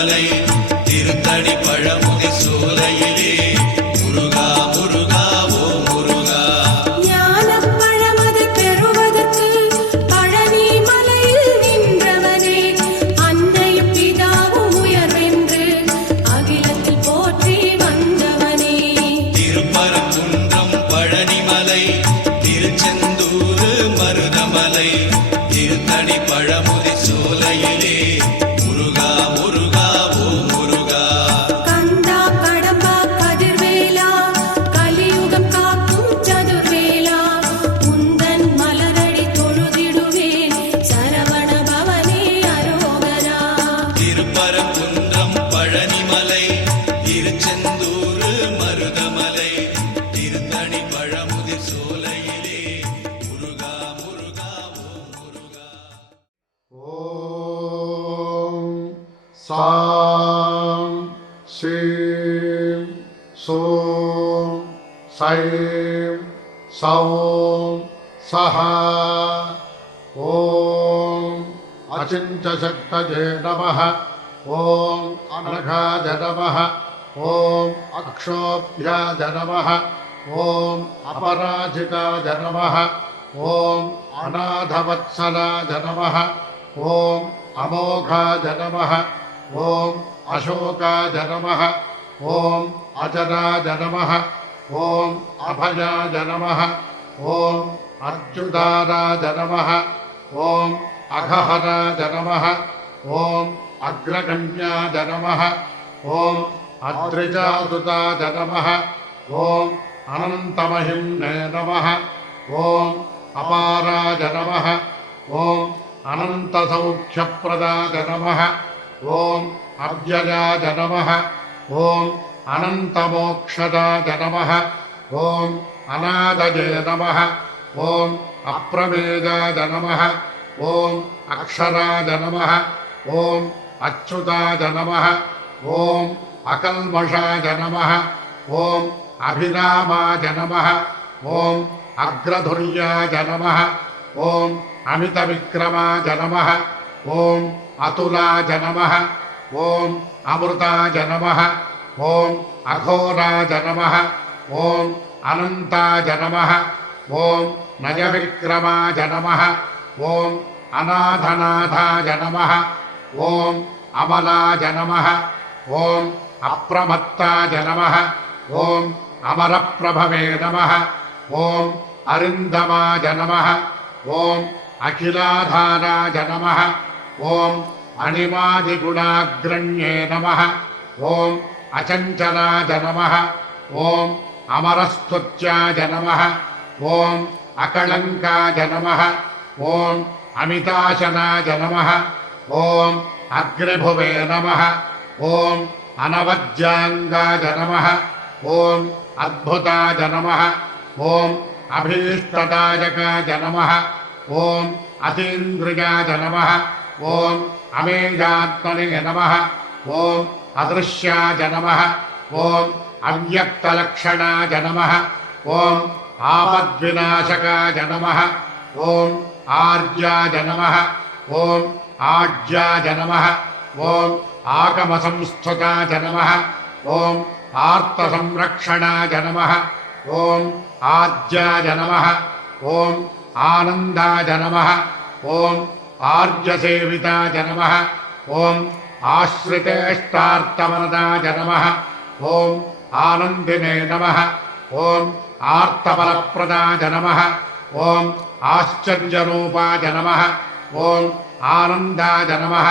மருதமலை திருத்தணி பழமுதி சோலையிலே முருகா முருகா ஓ முருகா. ஞானப் பழமது பெறுவதற்கு பழனி மலையில் நின்றவனே, அன்னையும் பிதாவும் உயர்வென்று அகிலத்தில் போற்றி வந்தவனே. திருப்பரங்குன்றம் பழனிமலை திருச்செந்தூர் மருதமலை திருத்தணி பழமுதி சோலையிலே முருகா முருகா ஓ முருகா. கந்தா கடம்பா கதிர்வேலா கலியுகம் காக்கும் சதுர்வேலா, உந்தன் மலரடி தொழுதிடுவேன் சரவண பவனே அரோகரா. திருப்பரங்குன்றம் பழனிமலை திருச்செந்தூர் மருதமலை திருத்தணி பழமுதி சோலையிலே முருகா முருகா ஓ முருகா. ஓம் சாம் ஸ்ரீம் சோம் சைம் சௌம் சஹா. ஓம் அச்சிஞ்சசக்தஜே நமः. ஓம் அனகாஜ நமः. ஓம் அக்ஷோபியாஜ நமः. ஓம் அபராஜிதாஜ நமः. ஓம் அநாதவத்சலாஜ நமः. ஓம் அமோகாஜ நமः. ஓம் அசோகாஜ நமः. ஓம் அஜராஜ நமः. ஓம் அபயாஜ நமः. ஓம் அர்ச்சுதாராஜ நமः. ஓம் அகஹராஜ நமः. ஓம் அக்ரகண்யாஜ நமः. ஓம் அத்ரிஜாசுதாஜ நமः. ஓம் அனந்தமஹிம்னே நமः. ஓம் அபாராஜ நமः. ஓம் அனந்தசௌख्यப்ரதாஜ நமः. ஓம் அவ்யயாஜ நமः. ஓம் அனந்தமோக்ஷதாஜ நமः. ஓம் அநாதஜே நமः. ஓம் அப்ரமேயாஜ நமः. ஓம் அக்ஷராஜ நமः. ஓம் அச்சுதாஜ நமः. ஓம் அகல்மஷாஜ நமः. ஓம் அபிராமாஜ நமः. ஓம் அக்ரதுர்யாஜ நமः. ஓம் அமிதவிக்ரமாஜ நமः. ஓம் அதுலாஜ நமः. ஓம் அமிர்தாஜ நமः. ஓம் அகோராஜ நமः. ஓம் அனந்தாஜ நமः. ஓம் நயவிக்ரமாஜ நமः. ஓம் அநாதநாதாஜ நமः. ஓம் அமலாஜ நமः. ஓம் அப்ரமத்தாஜ நமः. ஓம் அமரப்பிரபவே நமः. ஓம் அரிந்தமாஜ நமः. ஓம் அகிலாதாராஜ நமः. ஓம் அணிமாதிகுணாக்ரண்யே நமः. ஓம் அசஞ்சலாஜ நமः. ஓம் அமரஸ்துத்யாஜ நமः. ஓம் அகலங்காஜ நமः. ஓம் அமிதாசனாஜ நமः. ஓம் அக்னிபுவே நமः. ஓம் அனவஜ்யாங்காஜ நமः. ஓம் அத்புதாஜ நமः. ஓம் அபீஷ்டதாயகாஜ நமः. ஓம் அதீந்திரியாஜ நமः. ஓம் அமேயாத்மனே நமः. ஓம் அதృశ్యాஜ நமः. ஓம் அவ்யக்தலக்ஷணாஜ நமः. ஓம் ஆபத்விநாசகாஜ நமः. ஓம் ஆர்யாஜ நமः. ஓம் ஆஜ்யாஜ நமः. ஓம் ஆகமசம்ஸ்துதாஜ நமः. ஓம் ஆர்த்தசம்ரக்ஷணாஜ நமः. ஓம் ஆத்யாஜ நமः. ஓம் ஆனந்தாஜ நமः. ஓம் ஆர்யசேவிதாஜ நமः. ஓம் ஆஸ்ரிதேஷ்டார்த்தவரதாஜ நமः. ஓம் ஆனந்தினே நமः. ஓம் ஆர்த்தபலப்பிரதாஜ நமः. ஓம் ஆச்சரியரூபாஜ நமः. ஓம் ஆனந்தாஜ நமः.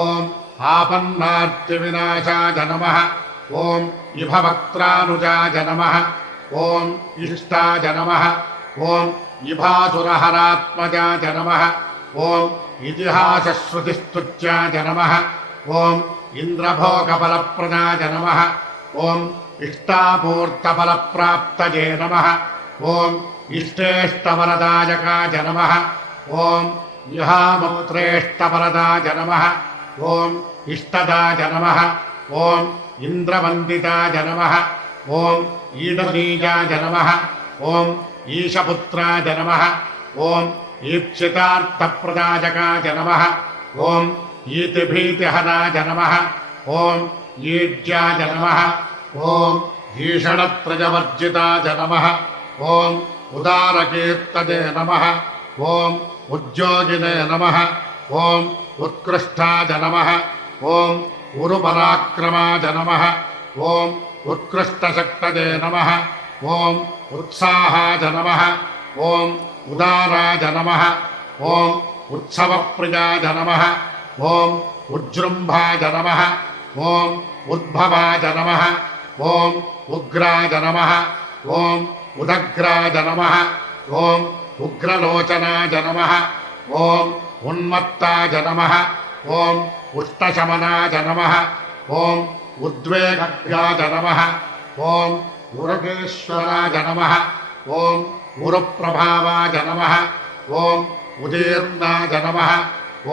ஓம் ஆபன்னார்த்திவிநாசாஜ நமः. ஓம் இபவக்த்ரானுஜாஜ நமः. ஓம் இஷ்டாஜ நமः. ஓம் இபாசுரஹராத்மஜாஜ நமः. ஓம் இதிஹாசஸ்ருதிஸ்துத்யாஜ நமः. ஓம் இந்திரபோகபலப்பிரதாஜ நமः. ஓம் இஷ்டாபூர்த்தபலப்பிராப்தஜே நமः. ஓம் இஷ்டேஷ்டவரதாயகாஜ நமः. ஓம் இஹாமுத்ரேஷ்டவரதாஜ நமः. ஓம் இஷ்டதாஜ நமः. ஓம் இந்திரவந்திதாஜ நமः. ஓம் ஈடபீஜாஜ நமः. ஓம் ஈஷபுத்ராஜ நமः. ஓம் ஈப்சிதார்த்தப்பிரதாயகாஜ நமः. ஓம் ஈதிபீதிஹராஜ நமः. ॐ ईड्याय नमः ॐ भीषणत्रयवर्जिताय नमः ॐ उदारकीर्तये नमः ॐ उद्योगिने नमः ॐ उत्कृष्टाय नमः ॐ उरुपराक्रमाय नमः ॐ उत्कृष्टशक्तये नमः ॐ उत्साहाय नमः ॐ उदाराय नमः ॐ उत्सवप्रियाय नमः ॐ उज्जृम्भाय नमः ॐ उद्भवाय नमः ॐ उग्राय नमः ॐ उदग्राय नमः ॐ उग्रलोचनाय नमः ॐ उन्मत्ताय नमः ॐ उष्टशमनाय नमः ॐ उद्वेगज्ञाय नमः ॐ उरगेश्वराय नमः ॐ उरुप्रभावाय नमः ॐ उदीर्णाय नमः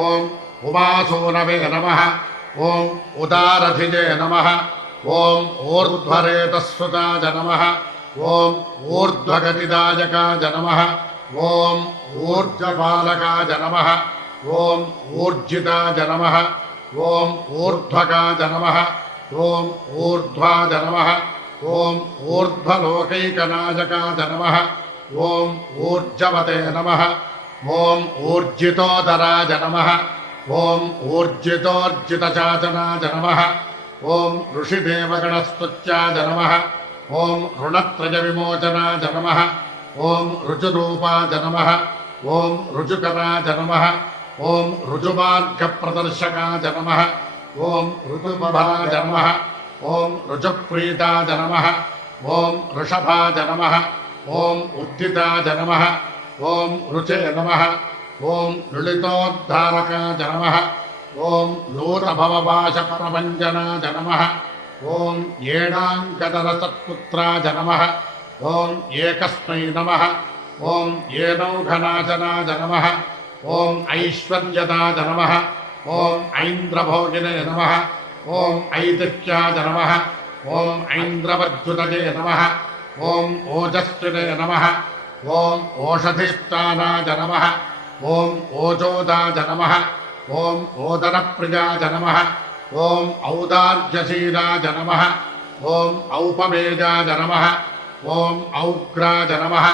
ॐ उमासूनवे नमः ॐ उदारथिजे नमः ॐ ऊर्ध्वरेतस्वताय नमः ॐ ऊर्ध्वगतिदायकाय नमः ॐ ऊर्ध्वपालकाय नमः ॐ ऊर्जिताय नमः ॐ ऊर्ध्वकाय नमः ॐ ऊर्ध्वाय नमः ॐ ऊर्ध्वलोकैकनायकाय नमः ॐ ऊर्जवते नमः ॐ ऊर्जितोदराय नमः ॐ ऊर्जितोर्जितचाचनाय नमः ॐ ऋषिदेवगणस्तुत्याय नमः ॐ ऋणत्रयविमोचनाय नमः ॐ ऋजुरूपाय नमः ॐ ऋजुकराय नमः ॐ ऋजुमार्गप्रदर्शकाय नमः ॐ ऋतुपभाय नमः ॐ ऋजुप्रीताय नमः ॐ ऋषभाय नमः ॐ उद्धिताय नमः ॐ ऋचे नमः ॐ लुलितोद्धारकाय नमः ॐ लूतभवभाषप्रभञ्जनाय नमः ॐ येणाङ्कदरसत्पुत्राय नमः ॐ एकस्मै नमः ॐ येनौघनाशनाय नमः ॐ ऐश्वर्यदाय नमः ॐ ऐन्द्रभोगिने नमः ॐ ऐतिह्याय नमः ॐ ऐन्द्रवर्जुतये नमः ॐ ओजस्विने नमः ॐ ओषधिष्ठानाय नमः ॐ ओजोदाय नमः ॐ ओदरप्रियाय नमः ॐ औदार्यशीलाय नमः ॐ औपमेयाय नमः ॐ औग्राय नमः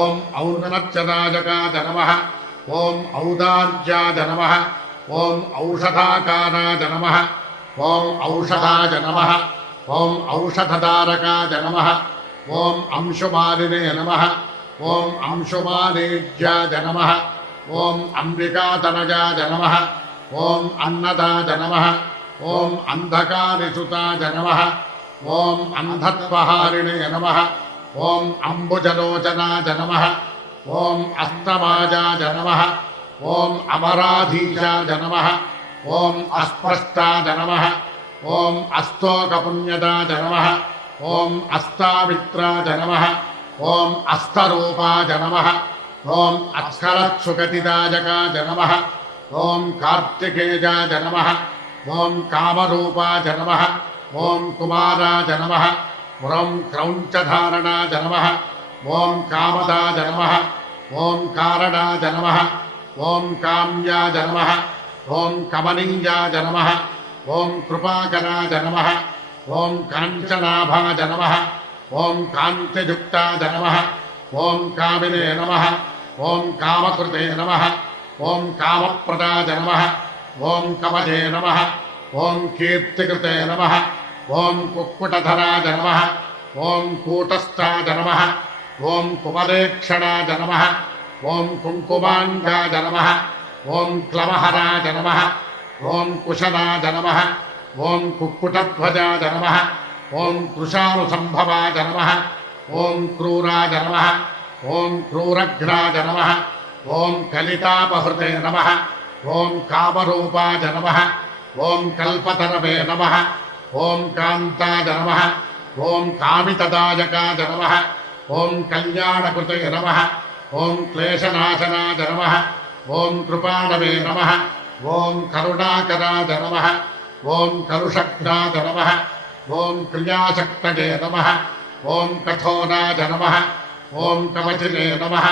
ॐ औन्नत्यदायकाय नमः ॐ औदार्याय नमः ॐ औषधाकाराय नमः ॐ औषधाय नमः ॐ औषधधारकाय नमः ॐ अंशुमालिने नमः ॐ अंशुमालेज्याय नमः ॐ अम्बिकातनयाय नमः ॐ अन्नदाय नमः ॐ अन्धकारिसुताय नमः ॐ अन्धत्वहारिणे नमः ॐ अम्बुजलोचनाय नमः ॐ अस्तमाजाय नमः ॐ अमराधीशाय नमः ॐ अस्पृष्टाय नमः ॐ अस्तोकपुण्यदाय नमः ॐ अस्तावित्राय नमः ॐ अस्तरूपाय नमः ॐ अक्षरत्सुगतिदायकाय नमः ॐ कार्तिकेयाय नमः ॐ कामरूपाय नमः ॐ कुमाराय नमः ॐ क्रौञ्चधारणाय नमः ॐ कामदाय नमः ॐ कारणाय नमः ॐ काम्याय नमः ॐ कमनीयाय नमः ॐ कृपाकराय नमः ॐ काञ्चनाभाय नमः ॐ कान्तियुक्ताय नमः ॐ कामिने नमः ॐ कामकृते नमः ॐ कामप्रदाय नमः ॐ कवचे नमः ॐ कीर्तिकृते नमः ॐ कुक्कुटधराय नमः ॐ कूटस्थाय नमः ॐ कुमलेक्षणाय नमः ॐ कुङ्कुमाङ्गाय नमः ॐ क्लमहराय नमः ॐ कुशलाय नमः ॐ कुक्कुटध्वजाय नमः ॐ कृशानुसम्भवाय नमः ॐ क्रूराय नमः ॐ क्रूरघ्नाय नमः ॐ कलितापहृते नमः ॐ कामरूपाय नमः ॐ कल्पतरवे नमः ॐ कान्ताय नमः ॐ कामितदायकाय नमः ॐ कल्याणकृते नमः ॐ क्लेशनाशनाय नमः ॐ कृपाणवे नमः ॐ करुणाकराय नमः ॐ करुषघ्नाय नमः ॐ क्रियाशक्तये नमः ॐ कठोराय नमः ॐ कवचिने नमः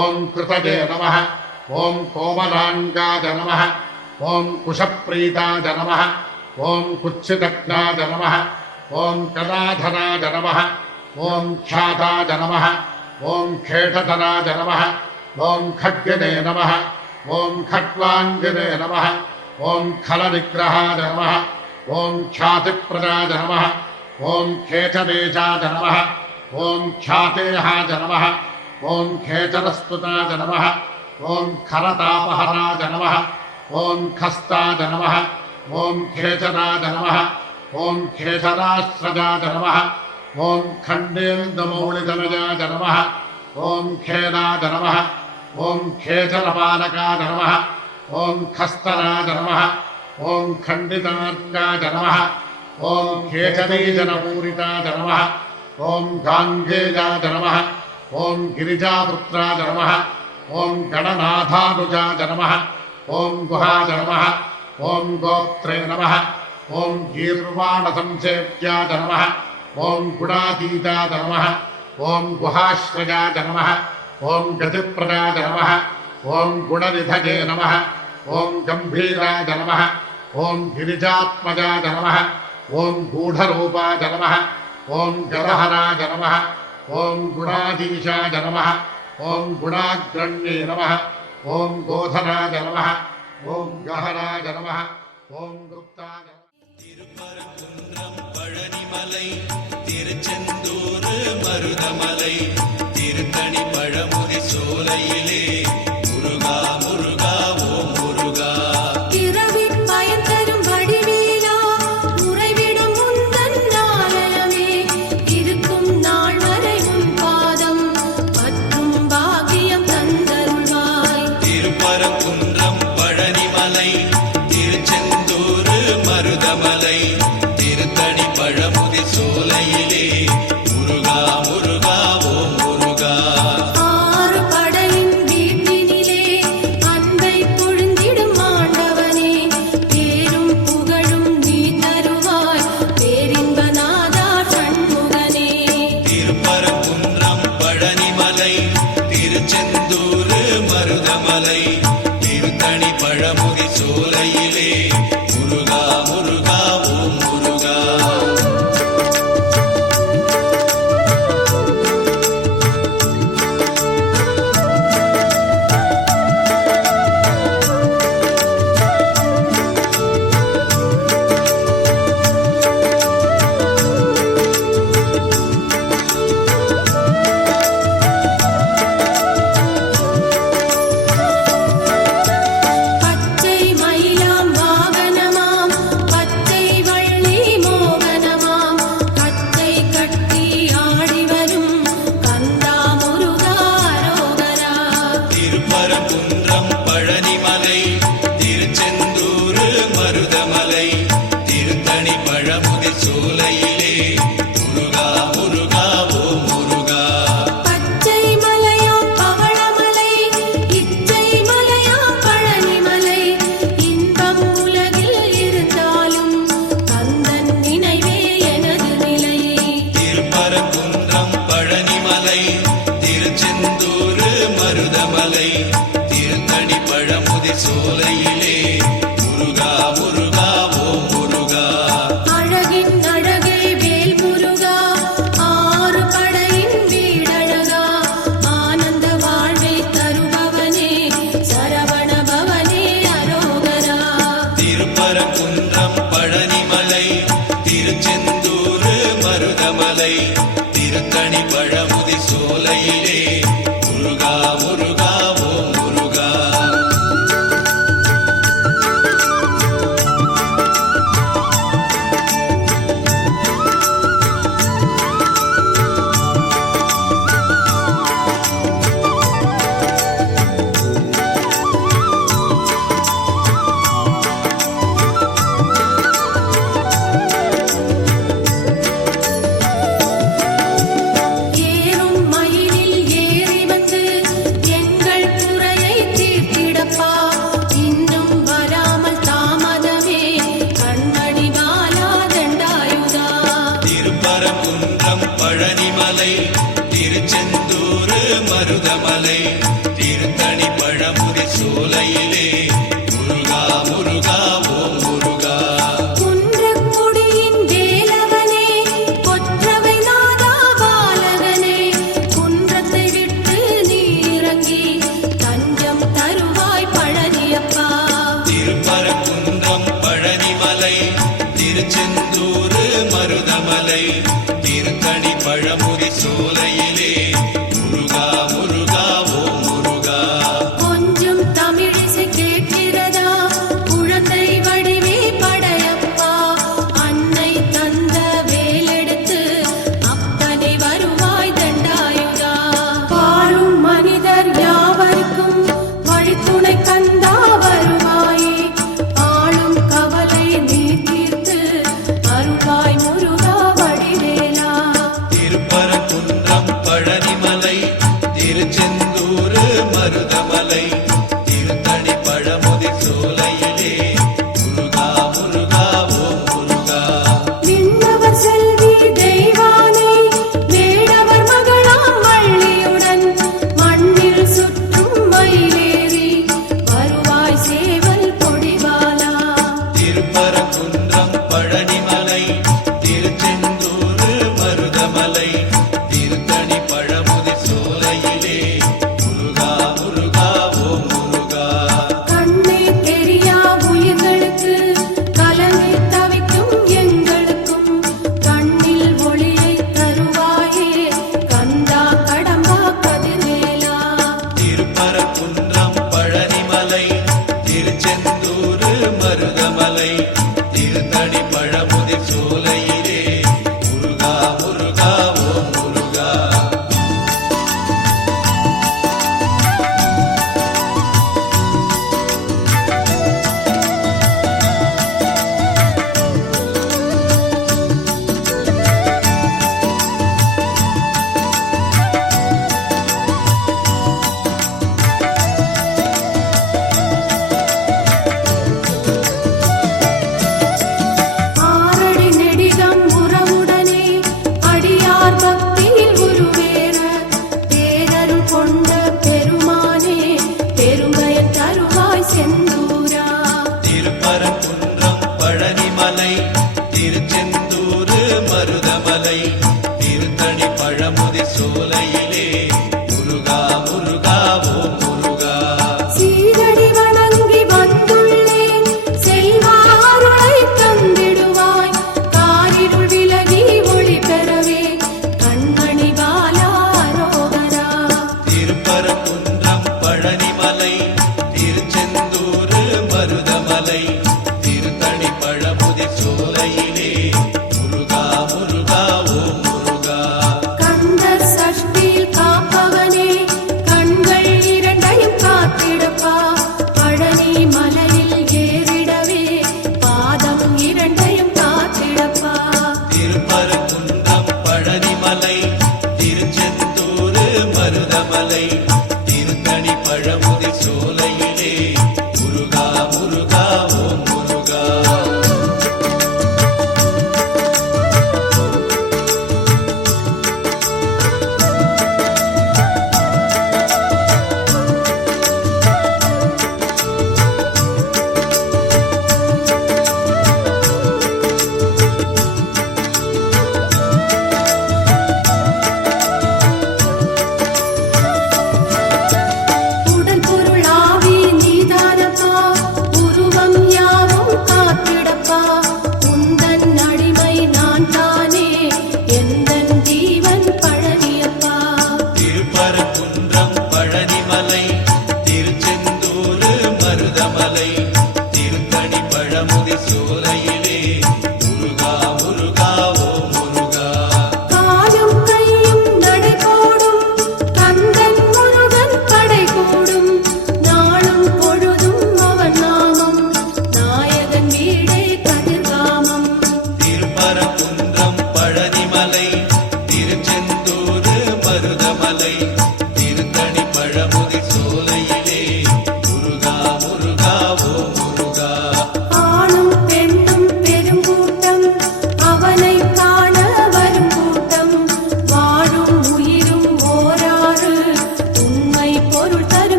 ॐ कृतये नमः ॐ कोमलाङ्गाय नमः ॐ कुशप्रीताय नमः ॐ कुत्सितज्ञाय नमः ॐ कलाधराय नमः ॐ ख्याताय नमः ॐ खेटधराय नमः ॐ खड्गिने नमः ॐ खट्वाङ्गिने नमः ॐ खलविग्रहाय नमः ॐ ख्यातिप्रदाय नमः ॐ खेचदेशाय नमः ॐ ख्यातेहाय नमः ॐ खेचरस्तुताय नमः ॐ खरतापहराय नमः ॐ खस्ताय नमः ॐ खेचराय नमः ॐ खेचराश्रजाय नमः ॐ खण्डेन्दुमौलितनजाय नमः ॐ खेलाय नमः ॐ खेचरपालकाय नमः ॐ खस्तराय नमः ॐ खण्डितार्काय नमः ॐ खेचरीजनपूरिताय नमः ॐ गाङ्गेयाय नमः ॐ गिरिजापुत्राय नमः ॐ गणनाथानुजाय नमः ॐ गुहाय नमः ॐ गोत्रे नमः ॐ गीर्वाणसंसेव्याय नमः ॐ गुणातीताय नमः ॐ गुहाश्रयाय नमः ॐ गतिप्रदाय नमः ॐ गुणनिधये नमः ॐ गम्भीराय नमः ॐ गिरिजात्मजाय नमः ॐ गूढरूपाय नमः ॐ गलहराय नमः ॐ गुणाधीशाय नमः ॐ गुणाग्रण्ये नमः ॐ गोधराय नमः ॐ गहराय नमः ॐ गुप्ताय திருப்பரங்குன்றம் பழனிமலை திருச்செந்தூர் மருதமலை திருத்தணி பழமுதி சோலையிலே முருகா முருகா ஓம் முருகா பிறவிப் பயன் தரும் வடிவேலா உறைவிடும் உந்தன் ஆலயமே இருக்கும் நாள் வரை உன் பாதம் பற்றும் பாக்கியம் தந்தருள்வாய் திருப்பரங்குன்றம் பழனிமலை திருச்செந்தூர் மருதமலை திருத்தணி பழமுதி சோலையிலே முருகா முருகா ஓம் முருகா ஆறு படையின் வீட்டினிலே அன்பை பொழிந்திடும் ஆண்டவனே பேரும் புகழும் நீ தருவாய் பேரின்பநாதா சண்முகனே திருப்பரங்குன்றம் பழனிமலை திருச்செந்தூர் மருதமலை திருத்தணி பழமுதி சோலையிலே முருகா முருகா ஓம் முருகா பச்சை மயிலாம் வாகனமாம் பச்சை வள்ளி மோகனமாம் கச்சை கட்டி ஆடி வரும் கந்தா முருகா அரோகரா திருப்பரங்குன்றம் பழனிமலை திருச்செந்தூர் மருதமலை திருத்தணி பழமுதி சோலையிலே முருகா முருகா ஓம் முருகா பச்சை மலையாம் பவளமலை இச்சை மலையாம் பழனிமலை இன்பம் உலகில் இருந்தாலும் கந்தன் நினைவே எனது நிலை திருப்பரங்குன்றம் பழனிமலை திருச்செந்தூர் மருதமலை திருத்தணி பழமுதி சோலையிலே முருகா முருகா ஓம் முருகா அழகின் அழகே வேல் முருகா ஆறு படையின் வீடழகா ஆனந்த வாழ்வை தருபவனே சரவண பவனே அரோகரா திருப்பரங்குன்றம் பழனிமலை திருச்செந்தூர் மருதமலை திருத்தணி பழமுதி சோலையிலே முருகா முருகா ஓம் முருகா ஏறும் மயிலில் ஏறி வந்து எங்கள் குறையை தீர்த்திடப்பா இன்னும் வராமல் தாமதமே கண்மணி பாலா தண்டாயுதா திருப்பரங்குன்றம் பழனிமலை திருச்செந்தூர் மருதமலை திருத்தணி பழமுதி சோலையிலே முருகா முருகா ஓம் முருகா உன்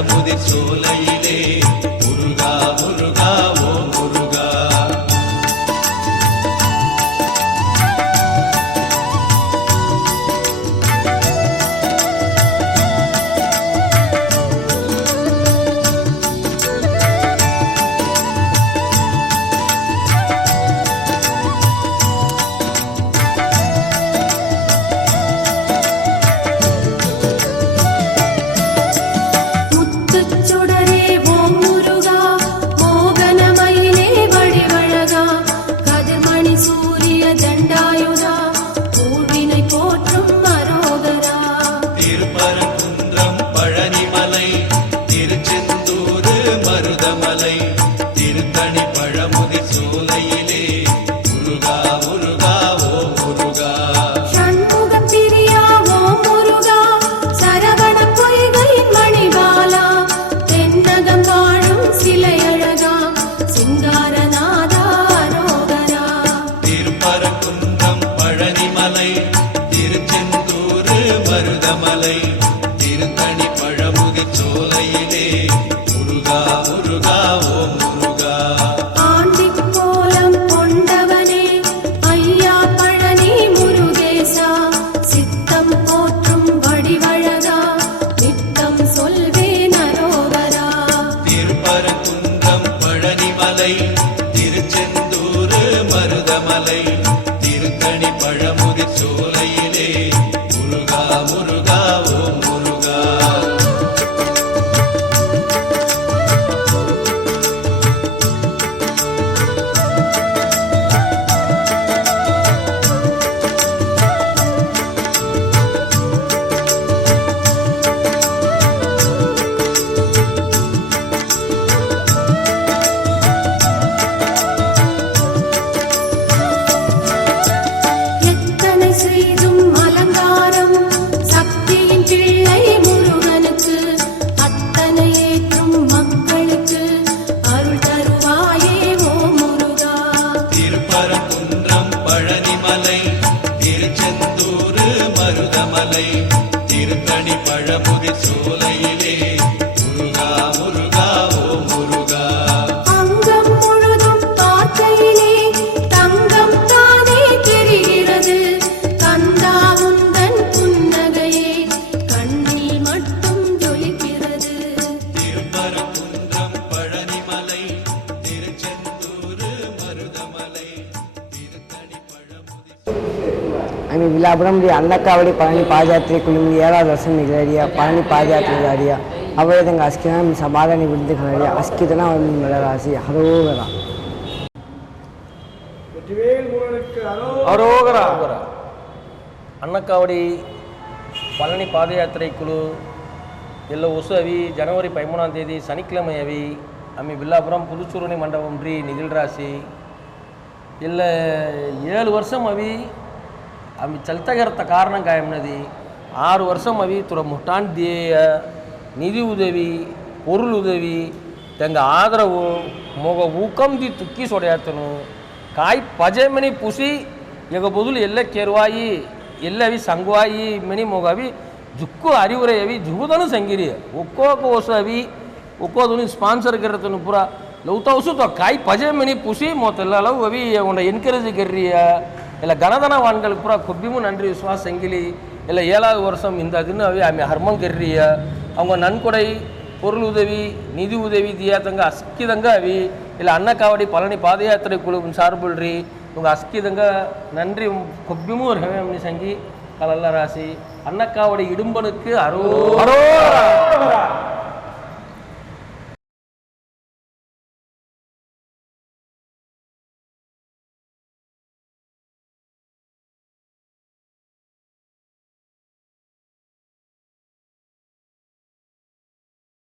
பழமுதிர் சோலையிலே முருகா முருகா ஓ முருகா. முத்துச்சுடரே ஓம் முருகா, மோகனமயிலே வடிவழகா, கதிர்மணி சூரிய தண்டாயுதா, பூவினை போற்றும் அரோகரா. திருப்பரங்குன்றம் பழனிமலை திருச்செந்தூர் மருதமலை திருத்தணி பழமுதிர் சோலையிலே முருகா முருகா ஓ முருகா. ஷண்முகம் பிரியா ஓம் முருகா, சரவண பொய்கையின் மணிபாலா, தென்னகம் வாழும் சிலையழகா, சிங்காரநாதா அரோகரா. திருப்பரங்குன்றம் பழனிமலை திருச்செந்தூர் மருதமலை திருத்தணி பழமுதிர் சோலையிலே முருகா முருகா ஓ முருகா. ஆண்டிக் கோலம் கொண்டவனே ஐயா பழனி முருகேசா, சித்தம் போற்றும் வடிவழகா, நித்தம் சொல்வேன் அரோகரா. திருப்பரங்குன்றம் பழனிமலை திருச்செந்தூர் மருதமலை திருத்தணி பழமுதிர் சோலையிலே முருகா முருகா ஓ முருகா. எத்தனை செய்தும் அலங்காரம், சக்தியின் பிள்ளை முருகனுக்கு, அத்தனை ஏற்றும் மக்களுக்கு அருள் தருவாயே ஓ முருகா. திருப்பரங்குன்றம் பழனிமலை திருச்செந்தூர் மருதமலை திருத்தணி பழமுதிர் சோலையிலே முருகா முருகா ஓ முருகா. அங்கம் முழுதும் பார்க்கையிலே தங்கம் தானே தெரிகிறது, கந்தா உந்தன் புன்னகையே கண்ணில் மட்டும் ஜொலிக்கிறது. திருப்பரங்குன்றம் பழனிமலை திருச்செந்தூர் மருதமலை திருத்தணி பழமுதிர் आम्ही विलापुरम అన్నకావడి పళని పాదయాత్ర కుటుంబం 7వ దర్శనం నిగలడియా పళని పాదయాత్ర దాడియా అవేదంగా అస్కిన సమాధాని విడుదల కనడియా అస్కితన రాసి హరోగర அரோகரா. அன்னக்காவடி பழனி பாதயாத்திரை குழு ಎಲ್ಲ ಹೊಸ ಅವಿ ಜನವರಿ 13ஆம் தேதி சனிக்கிழமை அவி அம்மி வில்லாபுரம் புதுச்சூரணி மண்டபம் ட்ரீ நிகழ்ராசி ಇಲ್ಲ 7 ವರ್ಷம் ಅವಿ ಅಮ್ಮಿ ಚಲ್ತಗಿರತ್ತ ಕಾರಣ ಕಾಯಮ್ನದಿ 6 ವರ್ಷம் ಅವಿ ತುರ ಮುಟ್ಟಾನ್ ದೇಯ ನಿಧಿ ಉದವಿ பொருள் உதவி தெங்க ஆதரவு மொக ஊக்கம் தி துக்கி சொடையாத்தನು ಕಾಯ್ ಪಜೆ ಮನಿ ಪುಸಿ ಈಗ ಬದುಲು ಎಲ್ಲ ಕೇರುವಾಯಿ ಎಲ್ಲವಿ ಸಂಗುವಾಯಿ ಮನಿ ಮೊಗವಿ ಜುಕ್ಕು ಅರಿವುರೆಯವಿ ಜುಗುದನು ಸಂಗಿರಿಯ ಒಕ್ಕೋಕ ಹೊಸವಿ ಒಕ್ಕೋದನು ಸ್ಪಾನ್ಸರ್ ಗಿರತನು ಪೂರ ಲೌತವಸು ತೊ ಕಾಯ್ ಪಜೆ ಮನಿ ಪುಸಿ ಮೊತ್ತೆಲ್ಲ ಲವ್ ಅವಿ ಉಂಡ ಎನ್ಕರೇಜ್ ಗಿರ್ರಿಯ ಎಲ್ಲ ಗಣದನ ವಾನ್ಗಳಿಗೆ ಪೂರ ಕೊಬ್ಬಿಮು ನನ್ರಿ ವಿಶ್ವಾಸ ಸಂಗಿಲಿ ಎಲ್ಲ 7வது வருஷம் இந்த தினம் அவி ஆமி ஹர்மம் ಗಿರ್ರಿಯ அவங்க நன்கொடை பொருள் உதவி நிதி உதவி தியாத்தங்க அஸ்கிதங்க அவி இல்லை அன்னக்காவடி பழனி பாதயாத்திரை குழுவின் சார்புள்ரி உங்கள் அஸ்கிதங்க நன்றி கொப்பிமும் ஒரு ஹேமி சங்கி கலல்ல ராசி அன்னக்காவடி இடும்பனுக்கு அரோகரா.